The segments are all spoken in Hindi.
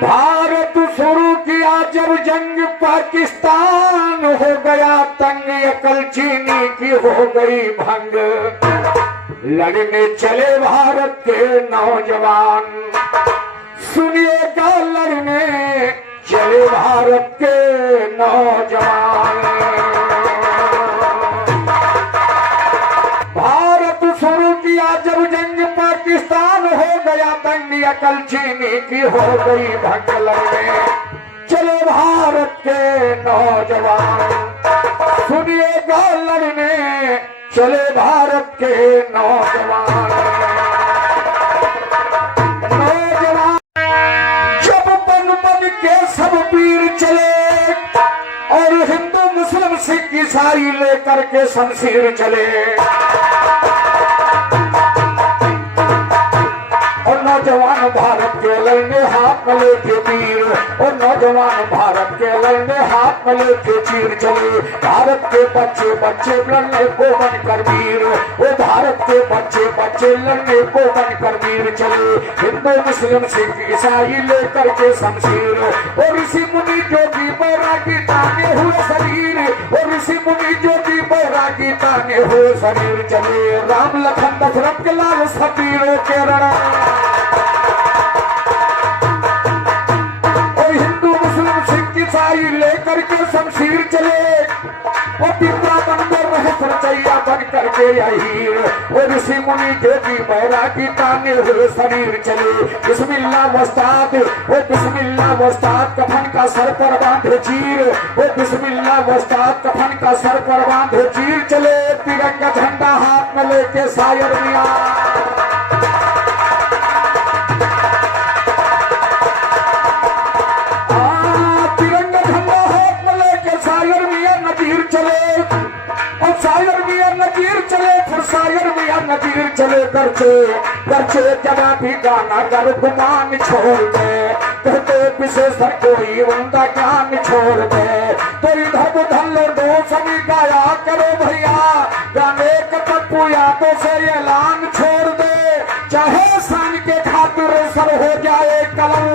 भारत शुरू किया जब जंग पाकिस्तान हो गया तंग, अकल चीनी की हो गई भंग। लड़ने चले भारत के नौजवान, सुनिएगा लड़ने चले भारत के नौजवान। भारत शुरू किया जब जंग पाकिस्तान हो गया तंग, अकल चीनी की हो गई भंग। लड़ने चले भारत के नौजवान, सुनिएगा लड़ने चले भारत के नौजवान। नौजवान जब बन बन के सब वीर चले, और हिंदू मुस्लिम सिख ईसाई लेकर के शमशीर चले। और नौजवान भारत के लड़ने हाथ में लेके तीर, और नौजवान भारत के लड़ने हाथ में लेके चीर चले। भारत के बच्चे बच्चे लड़ने को बनकर वीर, वो भारत के बच्चे बच्चे लड़ने को बनकर वीर चले। हिंदू मुस्लिम सिख ईसाई लेकर के शमशीर, और ऋषि मुनि जोगी बैरागी ताने हुए शरीर, और ऋषि मुनि जोगी बैरागी ताने हुए शरीर चले। राम लखन दशरथ के लाल सबीरों के रण, और हिंदू मुस्लिम सिख ईसाई लेकर के शमशीर चले। और पिपरा बनकर रहे सरचैया बन करके हीर, और ऋषि मुनि जोगी बैरागी ताने हुए शरीर चले। बिस्मिल्लाह वस्ताद, वो बिस्मिल्लाह वस्ताद कफन का सर पर बांधे चीर, वो बिस्मिल्लाह वस्ताद कफन का सर पर बांधे चीर चले। तिरंगा झंडा हाथ में लेके शायर मियां, तिरंगा झंडा हाथ में लेके शायर मियां नजीर चले। और शायर मियां नजीर चले, फिर शायर मियां नजीर चले। करचे करचे जवाबी गाना गर गुमान छोड़ दे, कहते विशेषण कोई उनका ज्ञान छोड़ दे। तो इधर उधर लो सभी गाया करो भैया, गाने के पप्पू यादों से ऐलान छोड़ दे। चाहे सान के खातिर सर हो जाए कलम,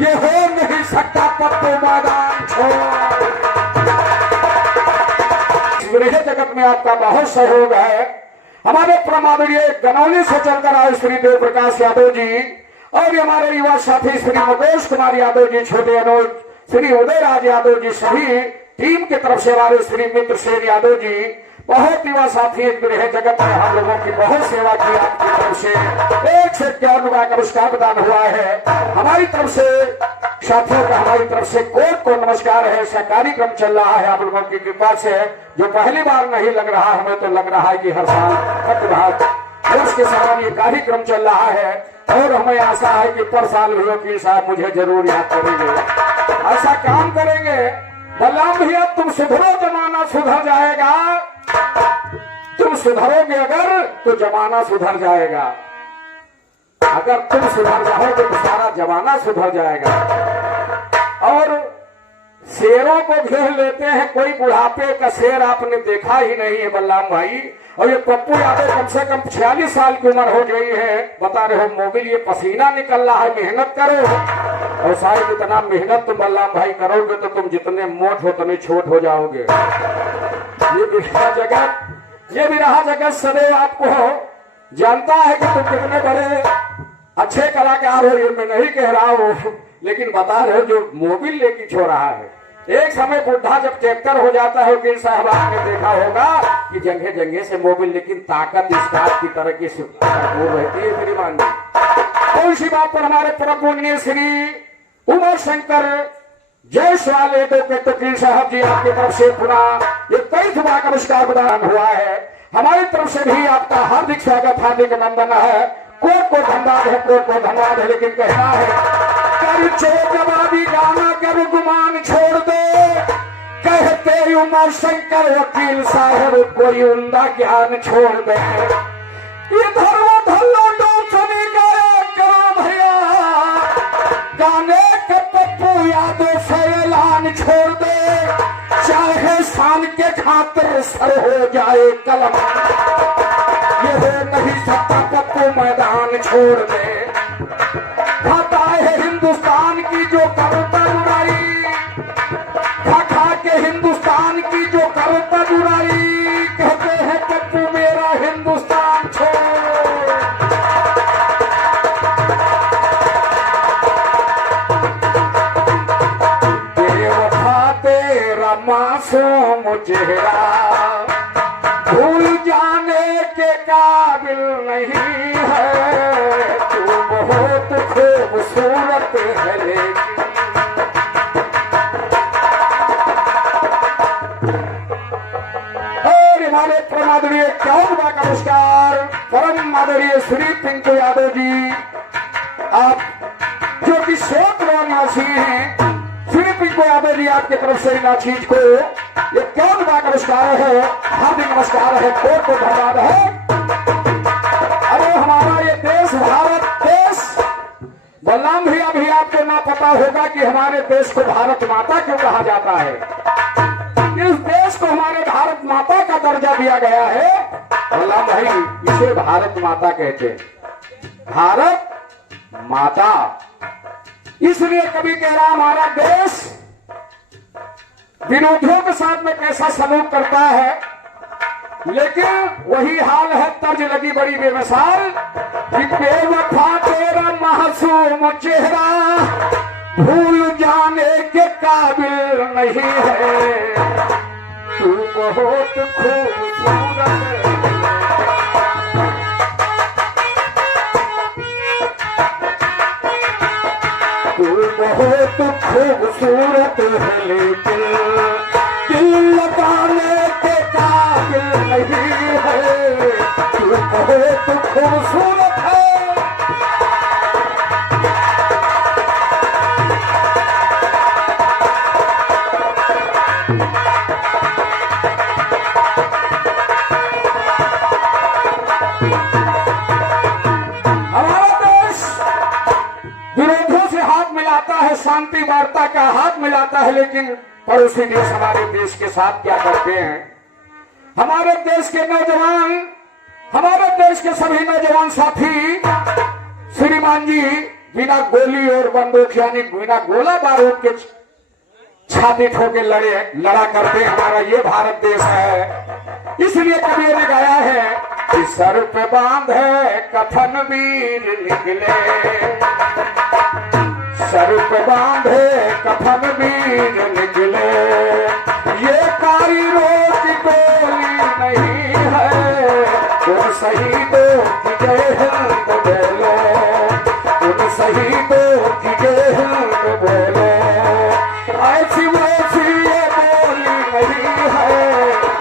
ये हो नहीं सकता पप्पू मैदान छोड़। गृह जगत में आपका बहुत सहयोग है। हमारे प्रमादनीय गनौली से चलकर आए श्री देव प्रकाश यादव जी, और हमारे युवा साथी श्री मुकेश कुमार यादव जी, छोटे अनुज श्री उदयराज यादव जी, सभी टीम की तरफ से हमारे श्री मित्र सेन यादव जी, बहुत युवा साथी गृह जगत में हम लोगों की बहुत सेवा की। आपकी तरफ से 151 का पुरस्कार प्रदान हुआ है। हमारी तरफ से साथियों का हमारी तरफ से कोट को नमस्कार है। ऐसा कार्यक्रम चल रहा है आप लोगों की कृपा से, जो पहली बार नहीं लग रहा, हमें तो लग रहा है कि हर साल वर्ष के समान ये कार्यक्रम चल रहा है। और हमें आशा है कि पर साल भी वकील साहब मुझे जरूर याद करेंगे, ऐसा काम करेंगे। बलराम भैया तुम सुधरो जमाना सुधर जाएगा, तुम सुधरोगे अगर तो जमाना सुधर जाएगा। अगर तुम सुधर जाओगे तो सारा जमाना सुधर जाएगा। और शेरों को घेर लेते हैं, कोई बुढ़ापे का शेर आपने देखा ही नहीं है बलराम भाई। और ये पप्पू यादव कम से कम 46 साल की उम्र हो गई है, बता रहे हो मोबिल ये पसीना निकल रहा है, मेहनत करो। और शायद इतना मेहनत तुम बलराम भाई करोगे तो तुम जितने मोट हो उतने छोट हो जाओगे। ये भी रहा जगत सदैव आपको जानता है कि तुम कितने बड़े अच्छे कलाकार हो। ये मैं नहीं कह रहा हूँ, लेकिन बता रहे हो जो मोबिल लेके छो रहा है, एक समय बुढ़ा जब ट्रैक्टर हो जाता है, वकील साहब आपने देखा होगा कि जगह जगह से मोबिल, लेकिन ताकत इस्पात की तरह की भरपूर रहती है श्रीमान जी। तो इसी बात पर हमारे परम पूज्य श्री उमा शंकर जायसवाल एडवोकेट वकील साहब जी आपकी तरफ से पुनः एक कई दुआ का नमस्कार प्रदान हुआ है। हमारी तरफ से भी आपका हार्दिक स्वागत, हार्दिक अभिनंदन है। कोर्ट को धन्यवाद है, कोर्ट को धन्यवाद है, लेकिन कहना है कर चोटवादी गाना कर गुमान छोड़ दे, कहते उमा शंकर वकील साहब कोई उमदा ज्ञान छोड़ दे। इधर उधर लौटो सुनी गाया करो भैया, गाने के पप्पू यादों से ऐलान छोड़ दे, चाहे शान के खातिर सर हो जाए कलम, ये हो नहीं सकता पप्पू मैदान छोड़ दे। खाता है हिंदुस्तान की जो करता बुराई, खा के हिंदुस्तान की जो करता बुराई, कहते हैं पप्पू मेरा हिंदुस्तान छोड़। बेवफा तेरा मासूम चेहरा भूल जाने के काबिल नहीं है, तू बहुत खूबसूरत है लेकिन। और हमारे परम आदरणीय क्या का नमस्कार परम आदरणीय श्री पिंकू यादव जी, आप जो कि नासी हैं, श्री पिंकू यादव जी आपकी तरफ से नाचीज को ये क्या का नमस्कार है, हार्दिक नमस्कार है, कोर्ट को धन्यवाद है। अरे हमारा ये देश भारत देश, बलराम भैया भी आपको ना पता होगा कि हमारे देश को भारत माता क्यों कहा जाता है। इस देश को हमारे भारत माता का दर्जा दिया गया है। बलराम भाई इसे भारत माता कहते हैं, भारत माता। इसलिए कभी कह रहा हमारा देश विरोधियों के साथ में कैसा सलूक करता है, लेकिन वही हाल है, तर्ज लगी बड़ी बेमिसाल कि बेवफा तेरा मासूम चेहरा भूल जाने के काबिल नहीं है, तू बहुत खूबसूरत है। तू बहुत खूबसूरत है लेकिन दिल लगाने के काबिल नहीं है, तू बहुत खूबसूरत है। शांति वार्ता का हाथ मिलाता है, लेकिन पड़ोसी देश हमारे देश के साथ क्या करते हैं। हमारे देश के नौजवान, हमारे देश के सभी नौजवान साथी श्रीमान जी बिना गोली और बंदूक यानी बिना गोला बारूद के छाती ठोके लड़ा करते। हमारा ये भारत देश है। इसलिए कवि ने गाया है कि सर पे बांध है कफन वीर निकले, सर पे बांधे कफन वीर निकले, ये कारीरों की गोली नहीं है, उन शहीदों की जय हिंद बोलो, उन शहीदों की जय हिंद बोलो, ऐसी वैसी ये गोली नहीं है,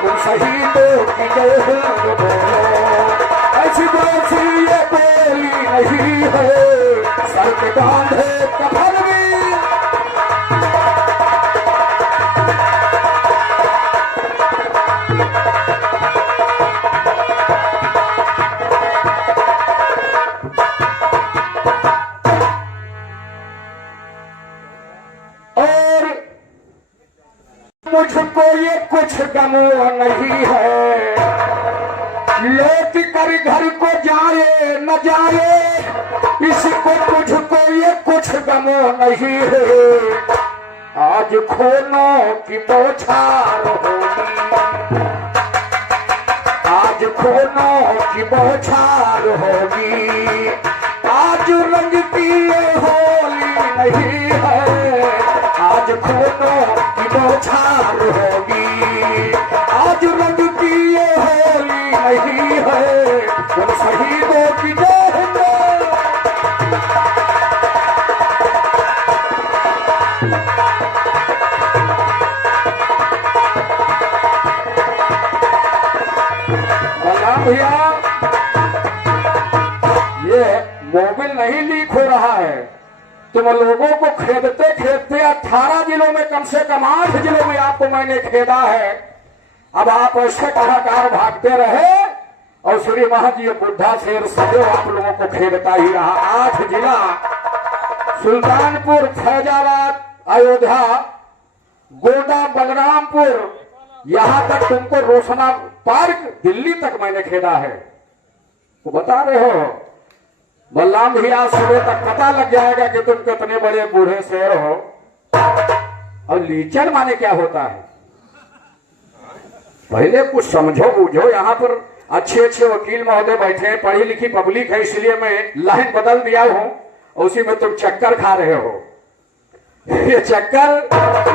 उन शहीदों की जय हिंद बोलो, ऐसी वैसी ये गोली नहीं है, सर पे बांधे कफन वीर। और मुझको ये कुछ गम नहीं है, लौट कर घर को जाए न जाए, इसको मुझको ये कुछ गम नहीं है, आज खूनों की बौछार होगी, आज खूनों की बौछार होगी, आज रंग की ये होली नहीं है, आज खूनों की ये मोबिल नहीं लीक हो रहा है, तुम लोगों को खेदते खेदते 18 जिलों में कम से कम 8 जिलों में आपको मैंने खेदा है। अब आप ऐसे कलाकार भागते रहे और श्री महाजी बुद्धा शेर सदैव आप लोगों को खेदता ही रहा। 8 जिला सुल्तानपुर, फैजाबाद, अयोध्या, गोंडा, बलरामपुर, यहां तक तुमको रोशना पार्क दिल्ली तक मैंने खेदा है। वो बता रहे हो बलराम भैया, सुबह तक पता लग जाएगा कि तुम कितने बड़े बूढ़े शेर हो। और लीचर माने क्या होता है, पहले कुछ समझो बूझो। यहाँ पर अच्छे अच्छे वकील महोदय बैठे हैं, पढ़ी लिखी पब्लिक है, इसलिए मैं लाइन बदल दिया हूं। उसी में तुम चक्कर खा रहे हो। ये चक्कर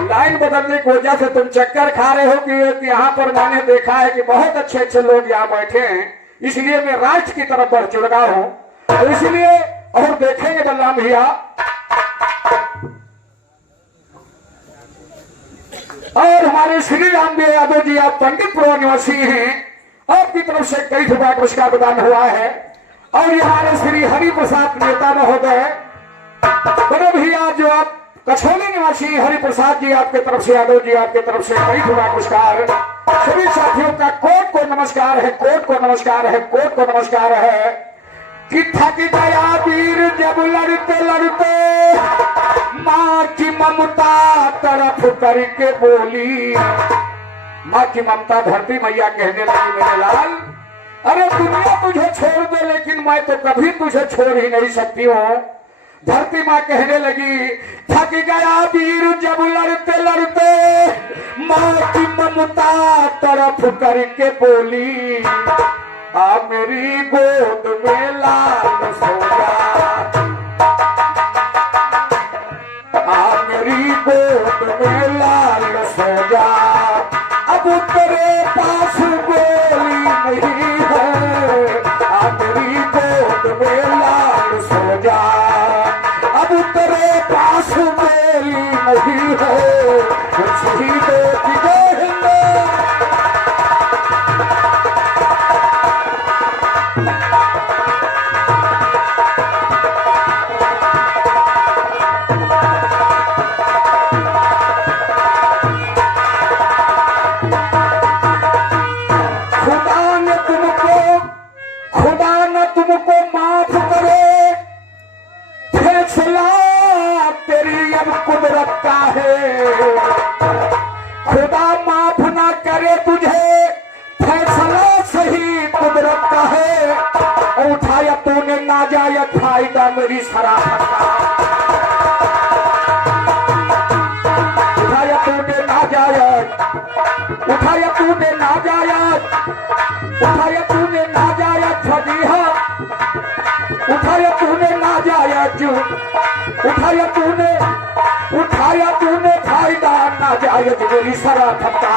लाइन बदलने की वजह से तुम चक्कर खा रहे हो कि यहाँ पर मैंने देखा है कि बहुत अच्छे अच्छे लोग यहाँ बैठे हैं, इसलिए मैं राष्ट्र की तरफ बढ़ चुका हूं। तो इसलिए और देखेंगे बलराम भैया, और हमारे श्री रामदेव यादव जी, आप पंडित पुर निवासी हैं, आपकी तरफ से कई रुपया पुरस्कार प्रदान हुआ है। और ये हमारे श्री हरि प्रसाद नेता महोदय, बड़े भैया जो आप कछोली निवासी हरि प्रसाद जी, आपके तरफ से, यादव जी आपके तरफ से कई रुपया पुरस्कार। सभी साथियों का कोट को नमस्कार है, कोट को नमस्कार है, कोट को नमस्कार है। कि थक गया वीर जब लड़ते लड़ते, माँ की ममता तरफ करके बोली। माँ की ममता धरती मैया कहने लगी, मेरे लाल, अरे दुनिया तुझे छोड़ दे लेकिन मैं तो कभी तुझे छोड़ ही नहीं सकती हूँ। धरती माँ कहने लगी, थक गया वीर जब लड़ते लड़ते, माँ की ममता तरफ करके बोली। आ मेरी गोद में लाल सो जा, आ मेरी गोद में लाल सो जा। अब तेरे पास गोली नहीं है, आ मेरी गोद में लाल सो जा। अब तेरे पास गोली नहीं है, शहीदों की गोद में। तुमको माफ करे, फैसला तेरी अब कुदरत का है। खुदा माफ ना करे तुझे, फैसला सही कुदरत का है। उठाया तूने नाजायज फायदा मेरी शराफत का, उठाया तूने नाजायज, उठाया तूने नाजायज, उठाया तूने नाजायज फजीहा, उठाया तूने नाजायज, उठाया तूने फायदा नाजायज मेरी शराफत का।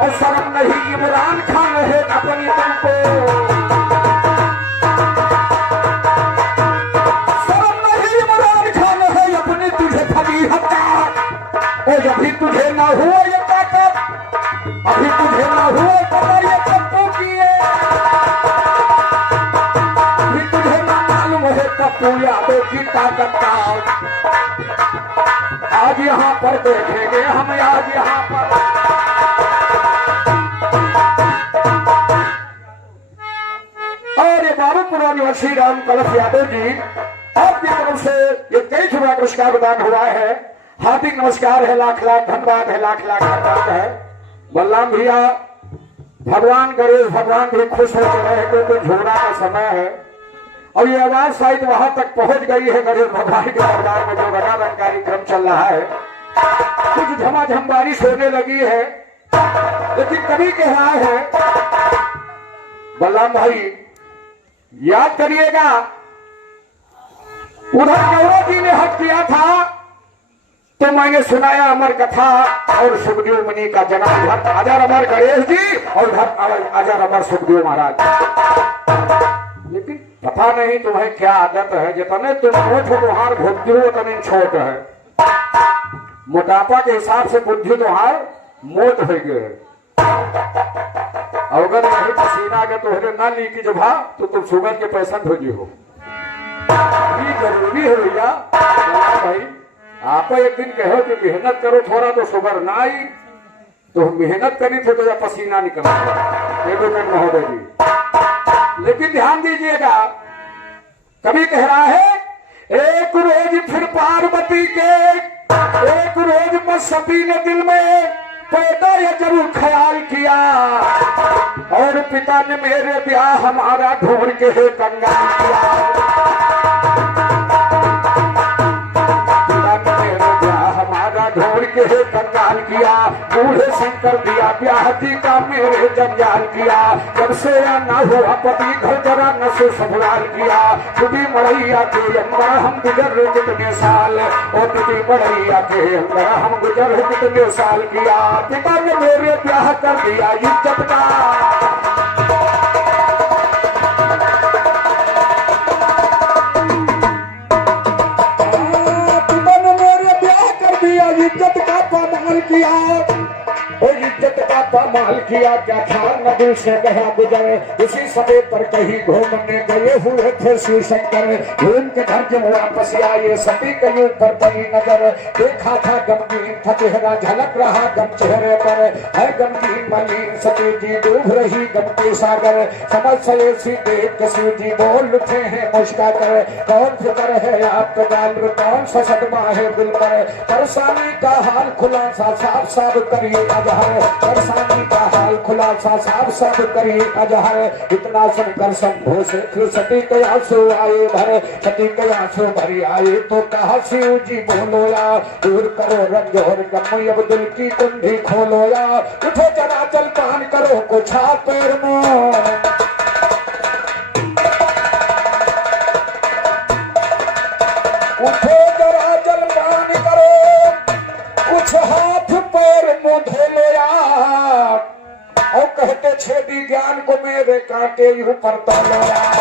और शर्म नहीं इमरान खान है अपनी तुमको, शर्म नहीं इमरान खान है अपनी तुझे फजीहत का। और अभी तुझे ना हुआ ये ताकत, अभी तुझे ना हुआ कदर ये कप्पू किए, अभी तुझे ना मालूम है कप्पू यादव की ताकत का। आज यहाँ पर देखेंगे हम, आज यहाँ पर और ये बाबूपुरा निवासी राम कलश यादव जी, आपकी तरफ से ये कई रुपया पुरस्कार प्रदान हुआ है। हार्दिक नमस्कार है, लाख लाख धन्यवाद है, लाख लाख धन्यवाद है। बलराम भैया, भगवान गणेश भगवान भी खुश होते रहे, क्योंकि झोड़ा का समय है और ये आवाज शायद वहां तक पहुंच गई है गणेश भगवान के दरबार में, जो रंगारंग कार्यक्रम चल रहा है। कुछ झमाझम बारिश होने लगी है, लेकिन कभी कह रहा है बलराम भाई, याद करिएगा उधर गौरव जी ने हक किया था तो मैंने सुनाया अमर कथा और सुखदेव मुनि का जन्म। अजर अमर गणेश जी और अजर अमर सुखदेव महाराज। लेकिन पता नहीं तुम्हें क्या आदत है, जितने तुम मोट हो तुम्हार बुद्धि उतनी छोट है। मोटापा के हिसाब से बुद्धि तुम्हार मोट हो गए। अगर नहीं पसीना के तोहरे ना लीकी जब तो तुम शुगर के पेशेंट हो जी हो। भी है भैया। भाई आप एक दिन कहो कि मेहनत करो थोड़ा तो शुगर ना आई, तो मेहनत करी थे तो या पसीना निकल रहा एडवोकेट महोदय जी। लेकिन ध्यान दीजिएगा, कभी कह रहा है एक रोज फिर पार्वती के, एक रोज बस सती ने दिल में पैदा या जरूर ख्याल किया, और पिता ने मेरे ब्याह हमारा ढूंढ के है कंगाल किया। पिता ने मेरे ब्याह हमारा ढूंढ के है कंगाल किया, बूढ़े शंकर दिया ब्याह जी का मेरे जंजाल किया। जब से ना हुआ पति घर जरा न से संभाल किया, टूटी मड़ैया के अंदर हम गुजर रहे कितने साल, और टूटी मड़ैया के अंदर हम गुजर रहे कितने साल किया। पिता ने मेरे ब्याह कर दिया इज्जत का, पिता ने मेरे ब्याह कर दिया इज्जत का पामाल किया, और इज्जत का पामाल किया। क्या था न दिल से गया गुजर, इसी समय पर कहीं घूमने गए हुए थे शिव शंकर। घूम के घर के वापस आए, सती के ऊपर पड़ी नजर, देखा था गमगीन था चेहरा, झलक रहा गम चेहरे पर, है गमगीन मलिन सती जी डूब रही गम के सागर। समझ से सी देख के शिव जी बोल उठे हैं मुस्का कर, कौन फिक्र है आपका गाल में, कौन सा सदमा है दिल पर, परेशानी का हाल खुला सा साफ साफ करिए अजहर, परेशानी का हाल खुला सा साफ साफ करिए अजहर। इतना सुनकर शंभो से फिर सती के आंसू आए भरे, सती के आंसू भरी आए तो कहा शिव जी बोलो या, दूर करो रंजोर गम अब दिल की कुंडी खोलो या, उठो जरा जल पान करो कुछ हाथ पैर में, उठो जरा जल पान करो कुछ हाथ पैर मुंह धो लो यार, और कहते छेदी ज्ञान को मेरे कांटे ऊपर तोलो यार,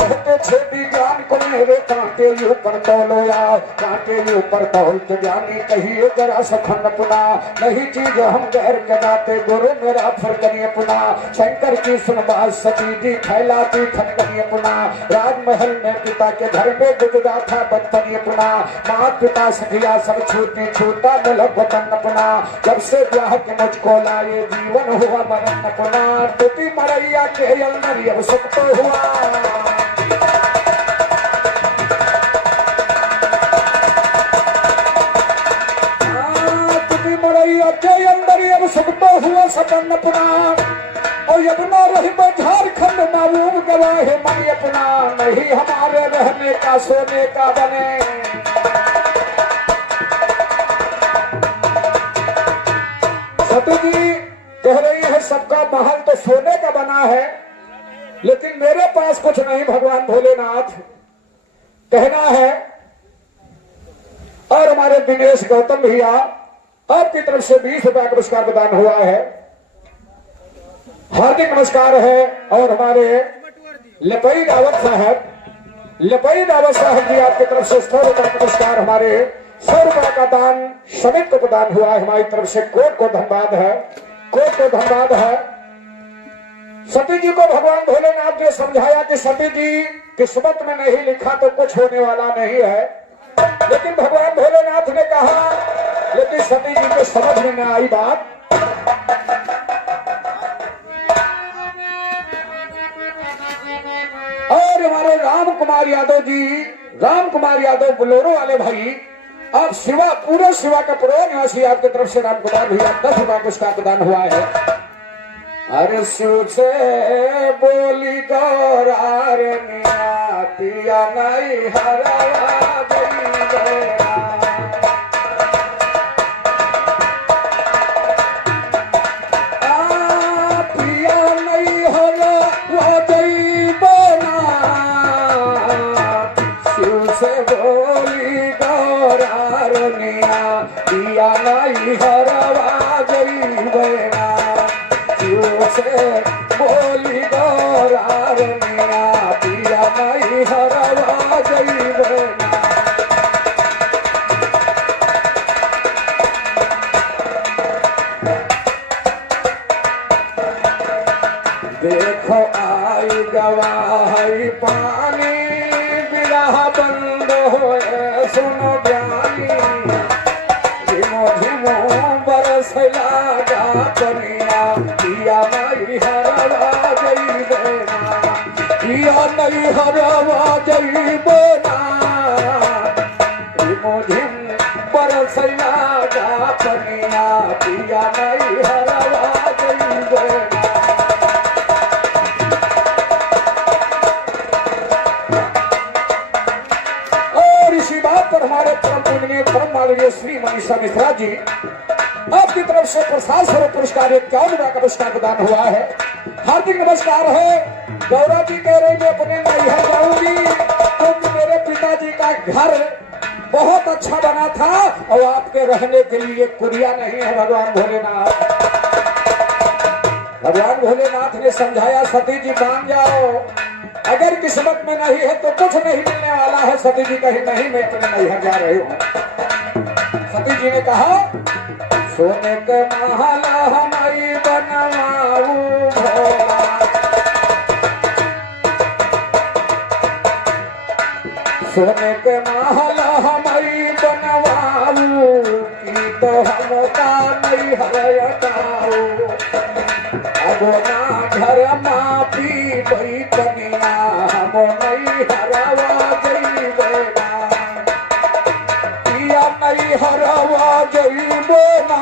कहते छेदी ज्ञान को मेरे कांटे ऊपर तोलो यार, कांटे ऊपर तोल तो ज्ञानी कहिए जरा सखन पुना, नहीं चीज हम गैर के नाते गुरु मेरा फरकनिय पुना। शंकर की सुन बात सती जी फैलाती थनकनिय पुना, राजमहल में पिता के घर में गुजरा था बचपनिय पुना, माँ पिता सखिया सब छूटी छूटा मिलब वतन पुना। जब से ब्याह के मुझको लाए जीवन हुआ मरण पुना, टूटी मड़ैया के अंदर अब सुख तो हुआ। के अंदर अब सुख तो हुआ सपन अपना, और यमुना रही झारखंड मालूम गवाहे मन अपना, नहीं हमारे रहने का सोने का बने। सती जी कह रही है सबका महल तो सोने का बना है, लेकिन मेरे पास कुछ नहीं भगवान भोलेनाथ, कहना है। और हमारे दिनेश गौतम भैया आपकी तरफ से 20 रुपया का पुरस्कार प्रदान हुआ है, हार्दिक नमस्कार है। और हमारे लपई रावत साहब, लपई रावत साहब जी आपकी तरफ से 100 रुपया का पुरस्कार, हमारे 100 रुपया का दान समित को प्रदान हुआ है, हमारी तरफ से कोट को धन्यवाद है, कोट को धन्यवाद है। सती जी को भगवान भोलेनाथ ने समझाया कि सती जी किस्मत में नहीं लिखा तो कुछ होने वाला नहीं है, लेकिन भगवान भोलेनाथ ने कहा, लेकिन सती जी को समझ में न आई बात। और हमारे राम कुमार यादव जी, राम कुमार यादव बोलेरो वाले भाई, आप शिवा पूरे शिवा का पूरा निवासी, आपकी तरफ से राम कुमार भैया 10 रुपया पुरस्कार प्रदान हुआ है। अरे शिव से बोली गौरा रे पिया नहीं हरा नहीं हरवा गई बेना, से बोली गौरा रे मिया पिया नहीं हरवा गई बेना। देखो आ आई गवाही पानी बिरहा बंद होए सुनो ज्ञानी धीमो धीमो बरस लागा पनिया पिया नहीं हरवा जई बेना पिया नहीं हरवा जई बेना धीमो धीम बरस लागा पनिया पिया नहीं हरवा जई बेना। पर हमारे परम पूजनीय परम माननीय श्री मनीषा मिश्रा जी आपकी तरफ से प्रसाद स्वरूप पुरस्कार 51 का पुरस्कार प्रदान हुआ है। हार्दिक नमस्कार है। गौरा जी कह रही मैं अपने नैहर जाऊंगी क्योंकि मेरे पिताजी का घर बहुत अच्छा बना था और आपके रहने के लिए कुरिया नहीं है। भगवान भोलेनाथ ने समझाया सती जी मान जाओ, अगर किस्मत में नहीं है तो कुछ नहीं मिलने वाला है। सती जी कही नहीं मैं अपने नैहर जा रही हूँ। सती जी ने कहा सोने के महल हमारी बनवाऊ भोला, सोने के महल हमारी बनवाऊ की तो हमका नहीं हरताऊ अब ना घर माँ पी बई कनिया हम नहीं हरवा जई बेना पिया नहीं हरवा जई बेना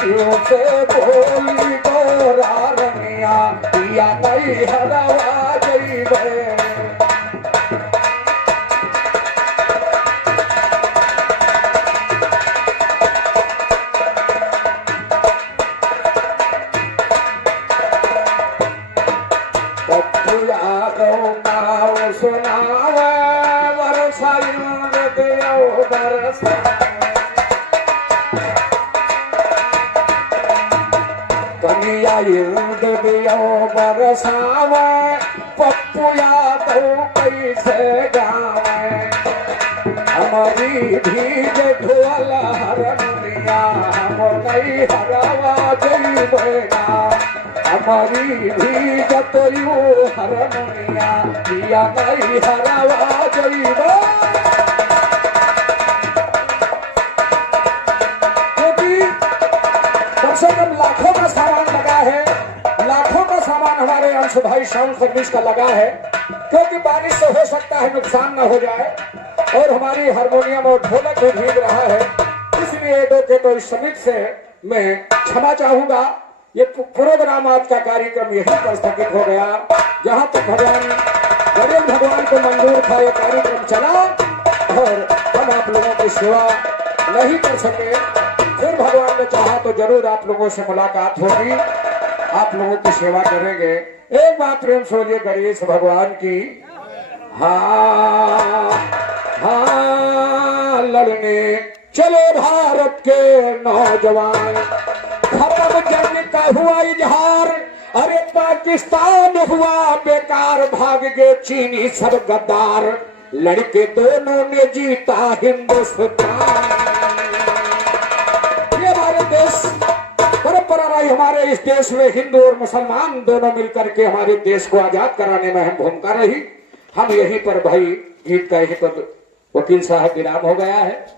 क्यों से बोली गोरा रनिया पिया नहीं हरवा जई बेना। सुनावे बरसायूं दियो बरसा कनिया युद्ध दियो बरसावे पप्पू यादव कैसे गावे हमारी भीज ढोल हरनिया हम नहीं हरवा जई बेना हमारी भी जतयू हरनिया पिया नहीं हरवा जई बेना। क्योंकि कम से कम लाखों का सामान लगा है, लाखों का सामान हमारे अंश भाई साउंड सर्विस का लगा है। क्योंकि बारिश से हो सकता है नुकसान न हो जाए और हमारी हारमोनियम और ढोलक भी भीग रहा है, इसलिए तो इस समिति से मैं क्षमा चाहूंगा। ये प्रोग्राम आज का कार्यक्रम यहीं पर स्थगित हो गया। जहां तक गणेश भगवान को मंजूर था ये कार्यक्रम चला और हम आप लोगों की सेवा नहीं कर सके। फिर भगवान ने चाहा तो जरूर आप लोगों से मुलाकात होगी, आप लोगों की सेवा करेंगे। एक बार प्रेम से बोलिए गणेश भगवान की। हाँ हाँ लड़ने चलो भारत के नौजवान, खत्म जंग का हुआ इजहार, अरे पाकिस्तान हुआ बेकार, भाग गए चीनी सब गद्दार, लड़के दोनों ने जीता हिंदुस्तान। ये हमारे देश परंपरा रही, हमारे इस देश में हिंदू और मुसलमान दोनों मिलकर के हमारे देश को आजाद कराने में अहम भूमिका रही। हम यहीं पर भाई गीत का यहीं पर वकील साहब विराम हो गया है।